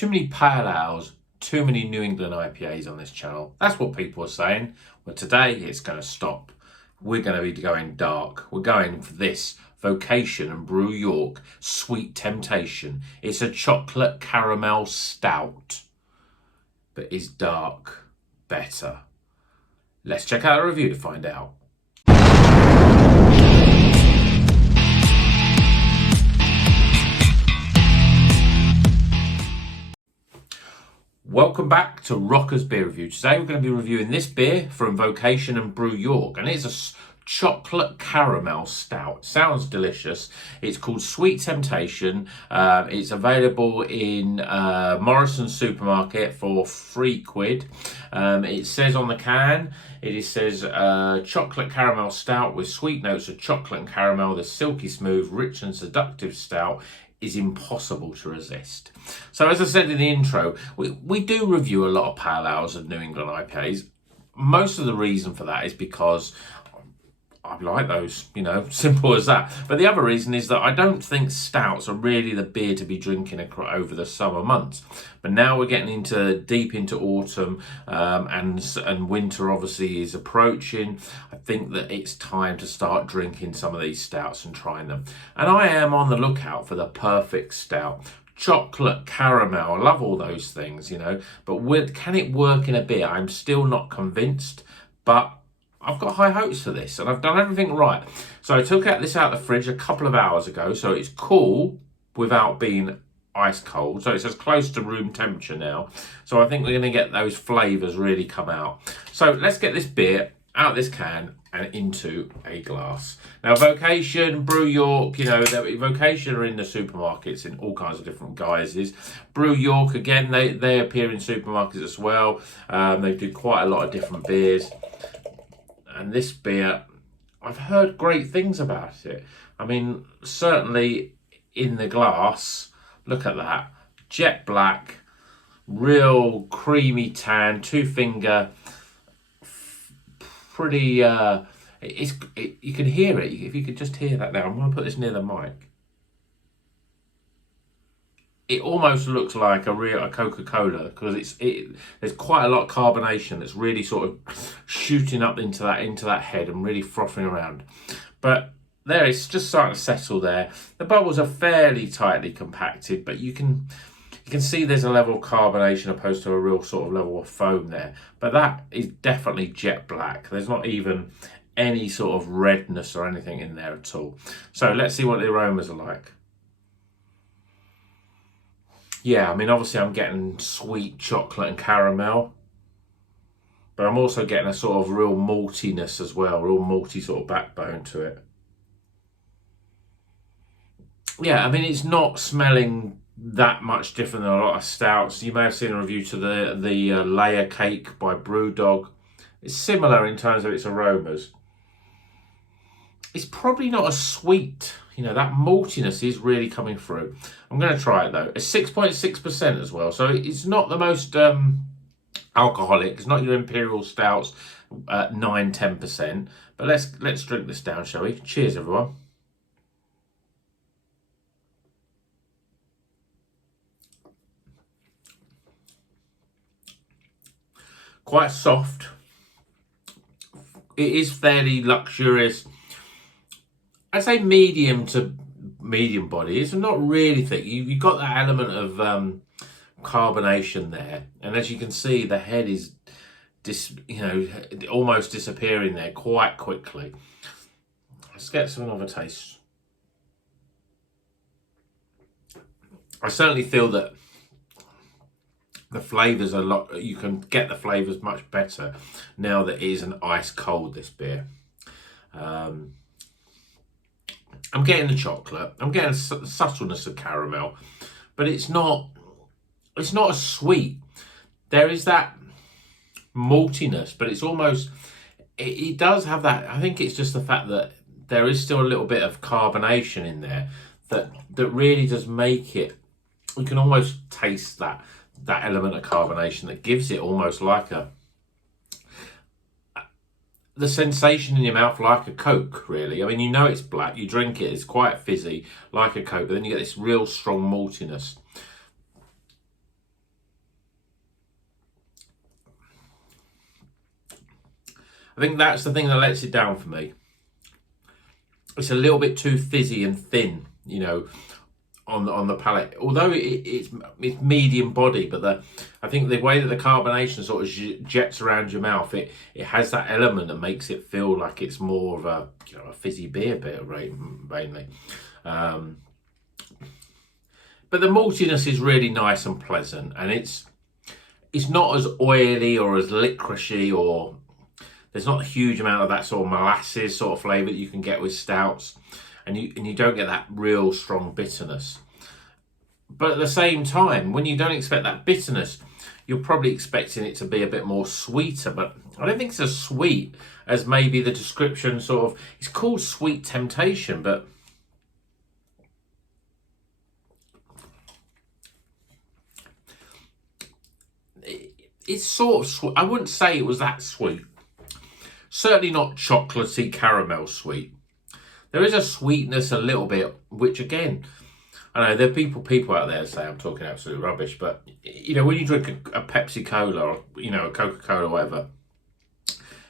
Too many pale ales, too many New England IPAs on this channel. That's what people are saying. But today it's going to stop. We're going to be going dark. We're going for this Vocation and Brew York Sweet Temptation. It's a chocolate caramel stout, but is dark better? Let's check out a review to find out. Welcome back to Rocker's Beer Review. Today we're going to be reviewing this beer from Vocation and Brew York, and it's a chocolate caramel stout. Sounds delicious. It's called Sweet Temptation. It's available in Morrison supermarket for £3. It says on the can, it says chocolate caramel stout with sweet notes of chocolate and caramel. The silky smooth, rich and seductive stout is impossible to resist. So as I said in the intro, we do review a lot of pale ales and New England IPAs. Most of the reason for that is because I like those, simple as that. But the other reason is that I don't think stouts are really the beer to be drinking over the summer months. But now we're getting deep into autumn, and winter obviously is approaching. I think that it's time to start drinking some of these stouts and trying them. And I am on the lookout for the perfect stout. Chocolate, caramel, I love all those things, But can it work in a beer? I'm still not convinced, but I've got high hopes for this, and I've done everything right. So I took this out of the fridge a couple of hours ago, so it's cool without being ice cold. So it's as close to room temperature now. So I think we're going to get those flavours really come out. So let's get this beer out of this can and into a glass. Now, Vocation, Brew York, Vocation are in the supermarkets in all kinds of different guises. Brew York, again, they appear in supermarkets as well. They do quite a lot of different beers. And this beer, I've heard great things about it. I mean, certainly in the glass, look at that. Jet black, real creamy tan, two finger, pretty, you can hear it. If you could just hear that now. I'm going to put this near the mic. It almost looks like a Coca-Cola, because there's quite a lot of carbonation that's really sort of shooting up into that head and really frothing around. But there, it's just starting to settle there. The bubbles are fairly tightly compacted, but you can see there's a level of carbonation opposed to a real sort of level of foam there. But that is definitely jet black. There's not even any sort of redness or anything in there at all. So let's see what the aromas are like. Yeah, I mean, obviously I'm getting sweet chocolate and caramel, but I'm also getting a sort of real maltiness as well, real malty sort of backbone to it. Yeah, I mean, it's not smelling that much different than a lot of stouts. You may have seen a review to the layer cake by Brewdog. It's similar in terms of its aromas. It's probably not as sweet. That maltiness is really coming through. I'm going to try it though. It's 6.6% as well. So it's not the most alcoholic. It's not your imperial stouts at 9-10%. But let's drink this down, shall we? Cheers, everyone. Quite soft. It is fairly luxurious. I'd say medium to medium body. It's not really thick. You've got that element of carbonation there. And as you can see, the head is almost disappearing there quite quickly. Let's get some other taste. I certainly feel that the flavours you can get the flavours much better now that it is an ice cold, this beer. I'm getting the chocolate. I'm getting the subtleness of caramel, but it's not as sweet. There is that maltiness, but it's almost, it does have that. I think it's just the fact that there is still a little bit of carbonation in there that really does make it. You can almost taste that element of carbonation that gives it almost like the sensation in your mouth like a Coke, really. I mean, it's black, you drink it, it's quite fizzy, like a Coke, but then you get this real strong maltiness. I think that's the thing that lets it down for me. It's a little bit too fizzy and thin, you know, on the palate. Although it's medium body, but I think the way that the carbonation sort of jets around your mouth, it has that element that makes it feel like it's more of a, you know, a fizzy beer bit mainly. But the maltiness is really nice and pleasant, and it's not as oily or as licoricey, or there's not a huge amount of that sort of molasses sort of flavour that you can get with stouts, and you don't get that real strong bitterness. But at the same time, when you don't expect that bitterness, you're probably expecting it to be a bit more sweeter, but I don't think it's as sweet as maybe the description sort of, it's called Sweet Temptation, but it's sort of, I wouldn't say it was that sweet. Certainly not chocolatey caramel sweet. There is a sweetness a little bit, which again, I know there are people out there say I'm talking absolute rubbish, but you know, when you drink a Pepsi Cola or, you know, a Coca-Cola or whatever,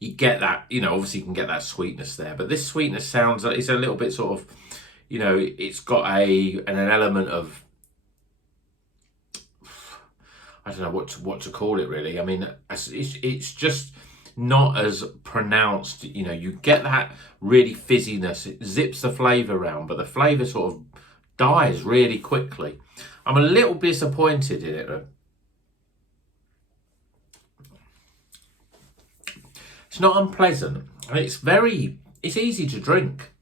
you get that, you know, obviously you can get that sweetness there, but this sweetness sounds like it's a little bit sort of, you know, it's got an element of, I don't know what to call it really. I mean, it's just not as pronounced. You know, you get that really fizziness. It zips the flavour around, but the flavour sort of dies really quickly. I'm a little disappointed in it though. It's not unpleasant. I mean, it's easy to drink.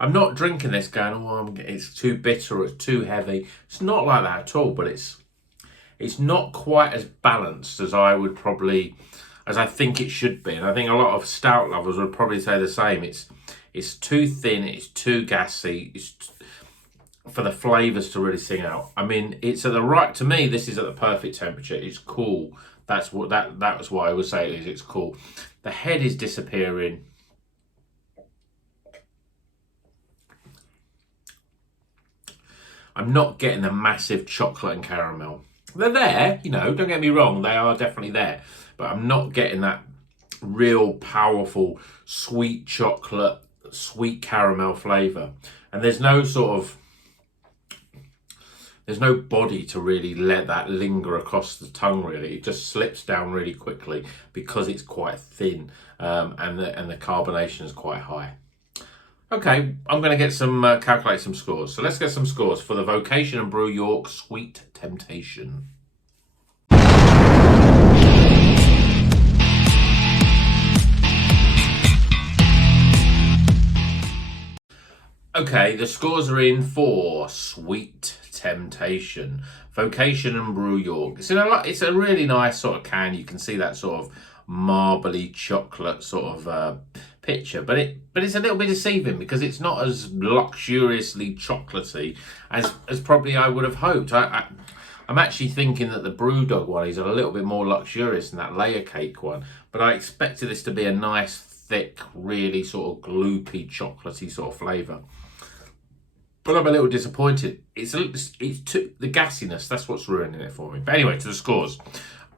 I'm not drinking this going, oh, it's too bitter or it's too heavy. It's not like that at all, but it's not quite as balanced as I think it should be. And I think a lot of stout lovers would probably say the same. It's too thin, it's too gassy, for the flavours to really sing out. I mean, it's at the right, to me, this is at the perfect temperature. It's cool. That's what I would say it is. It's cool. The head is disappearing. I'm not getting the massive chocolate and caramel. They're there, you know, don't get me wrong, they are definitely there. But I'm not getting that real powerful sweet chocolate, sweet caramel flavour. And there's no body to really let that linger across the tongue really. It just slips down really quickly because it's quite thin, and the carbonation is quite high. Okay, I'm going to get calculate some scores. So let's get some scores for the Vocation and Brew York Sweet Temptation. Okay, the scores are in for Sweet Temptation, Vocation and Brew York. It's a really nice sort of can. You can see that sort of marbly chocolate sort of picture, but it's a little bit deceiving because it's not as luxuriously chocolatey as probably I would have hoped. I'm actually thinking that the Brewdog one is a little bit more luxurious than that layer cake one, but I expected this to be a nice thick, really sort of gloopy, chocolatey sort of flavour. But I'm a little disappointed. It's the gassiness, that's what's ruining it for me. But anyway, to the scores.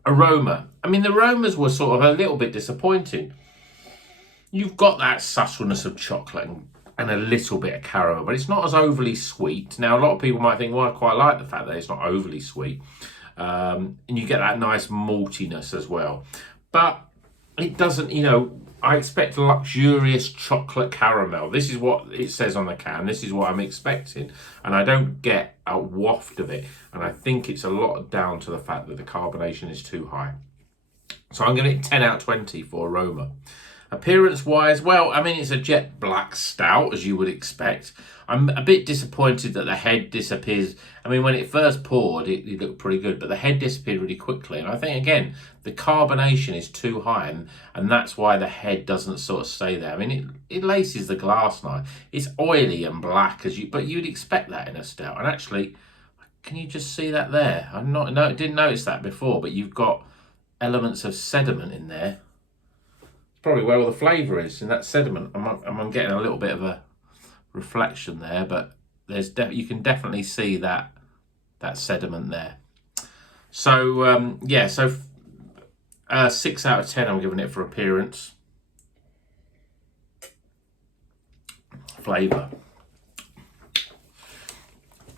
Aroma. I mean, the aromas were sort of a little bit disappointing. You've got that subtleness of chocolate and a little bit of caramel, but it's not as overly sweet. Now, a lot of people might think, well, I quite like the fact that it's not overly sweet. And you get that nice maltiness as well. But it doesn't, you know, I expect luxurious chocolate caramel. This is what it says on the can. This is what I'm expecting. And I don't get a waft of it. And I think it's a lot down to the fact that the carbonation is too high. So I'm going to get 10 out of 20 for aroma. Appearance-wise, well, I mean, it's a jet black stout, as you would expect. I'm a bit disappointed that the head disappears. I mean, when it first poured, it looked pretty good, but the head disappeared really quickly. And I think, again, the carbonation is too high, and that's why the head doesn't sort of stay there. I mean, it laces the glass now. It's oily and black, but you'd expect that in a stout. And actually, can you just see that there? Didn't notice that before, but you've got elements of sediment in there. Probably where all the flavour is in that sediment. I'm getting a little bit of a reflection there, but you can definitely see that sediment there. So 6 out of 10 I'm giving it for appearance. flavour.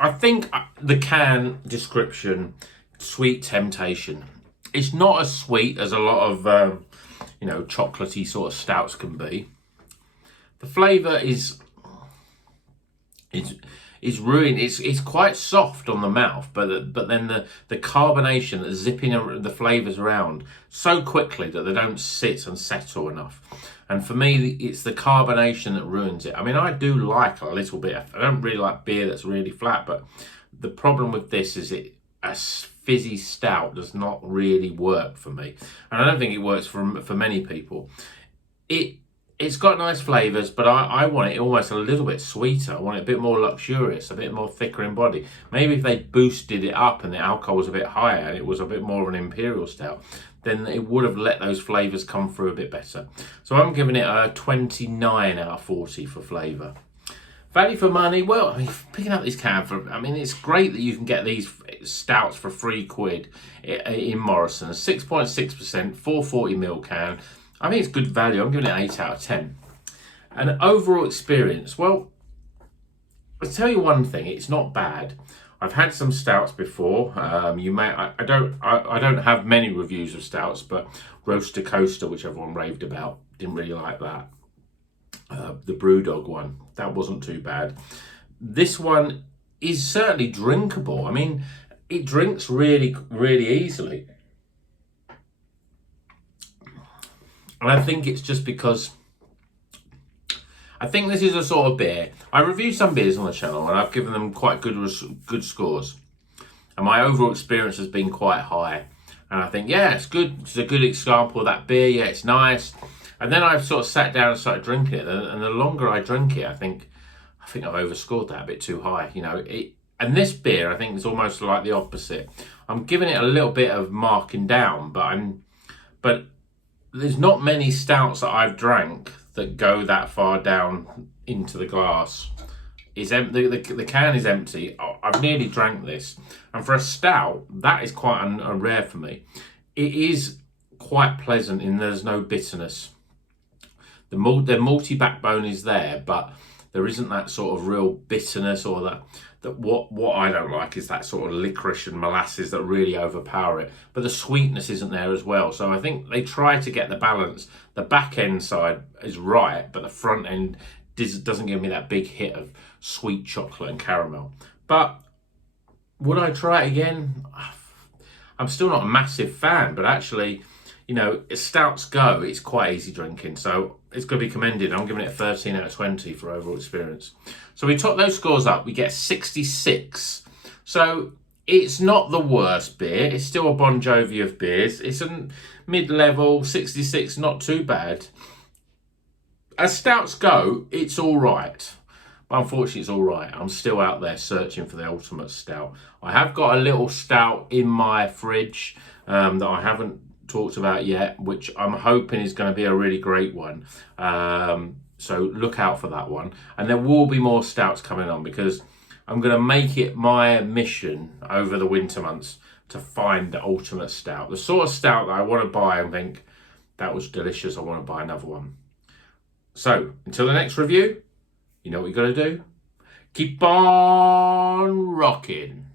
I think the can description, sweet temptation. It's not as sweet as a lot of, chocolatey sort of stouts can be. The flavour is ruined. It's quite soft on the mouth, but then the carbonation that's zipping the flavours around so quickly that they don't sit and settle enough. And for me, it's the carbonation that ruins it. I mean, I do like a little bit. I don't really like beer that's really flat, but the problem with this is a fizzy stout does not really work for me. And I don't think it works for many people. It's got nice flavours, but I want it almost a little bit sweeter. I want it a bit more luxurious, a bit more thicker in body. Maybe if they boosted it up and the alcohol was a bit higher and it was a bit more of an imperial stout, then it would have let those flavours come through a bit better. So I'm giving it a 29 out of 40 for flavour. Value for money, well, I mean, picking up this can it's great that you can get these stouts for £3 in Morrison. 6.6%, 440ml can. I think it's good value. I'm giving it 8 out of 10. And overall experience, well, I'll tell you one thing, it's not bad. I've had some stouts before. I don't have many reviews of stouts, but Roaster Coaster, which everyone raved about, didn't really like that. The Brewdog one, that wasn't too bad. This one is certainly drinkable. I mean, it drinks really, really easily. And I think it's just because I think this is a sort of beer. I reviewed some beers on the channel and I've given them quite good scores. And my overall experience has been quite high. And I think, yeah, it's good. It's a good example of that beer. Yeah, it's nice. And then I've sort of sat down and started drinking it. And the longer I drink it, I think I've overscored that a bit too high. And this beer, I think, is almost like the opposite. I'm giving it a little bit of marking down, but there's not many stouts that I've drank that go that far down into the glass. It's empty. The can is empty. I've nearly drank this, and for a stout, that is quite a rare for me. It is quite pleasant in there's no bitterness. The malty backbone is there, but there isn't that sort of real bitterness or that what I don't like is that sort of licorice and molasses that really overpower it. But the sweetness isn't there as well. So I think they try to get the balance. The back end side is right, but the front end doesn't give me that big hit of sweet chocolate and caramel. But would I try it again? I'm still not a massive fan, but actually, as stouts go, it's quite easy drinking. So it's going to be commended. I'm giving it a 13 out of 20 for overall experience. So we top those scores up. We get 66. So it's not the worst beer. It's still a Bon Jovi of beers. It's a mid-level, 66, not too bad. As stouts go, it's all right. But unfortunately, it's all right. I'm still out there searching for the ultimate stout. I have got a little stout in my fridge that I haven't talked about yet, which I'm hoping is going to be a really great one. So look out for that one. And there will be more stouts coming on because I'm going to make it my mission over the winter months to find the ultimate stout. The sort of stout that I want to buy and think, that was delicious, I want to buy another one. So until the next review, you know what you got to do? Keep on rocking.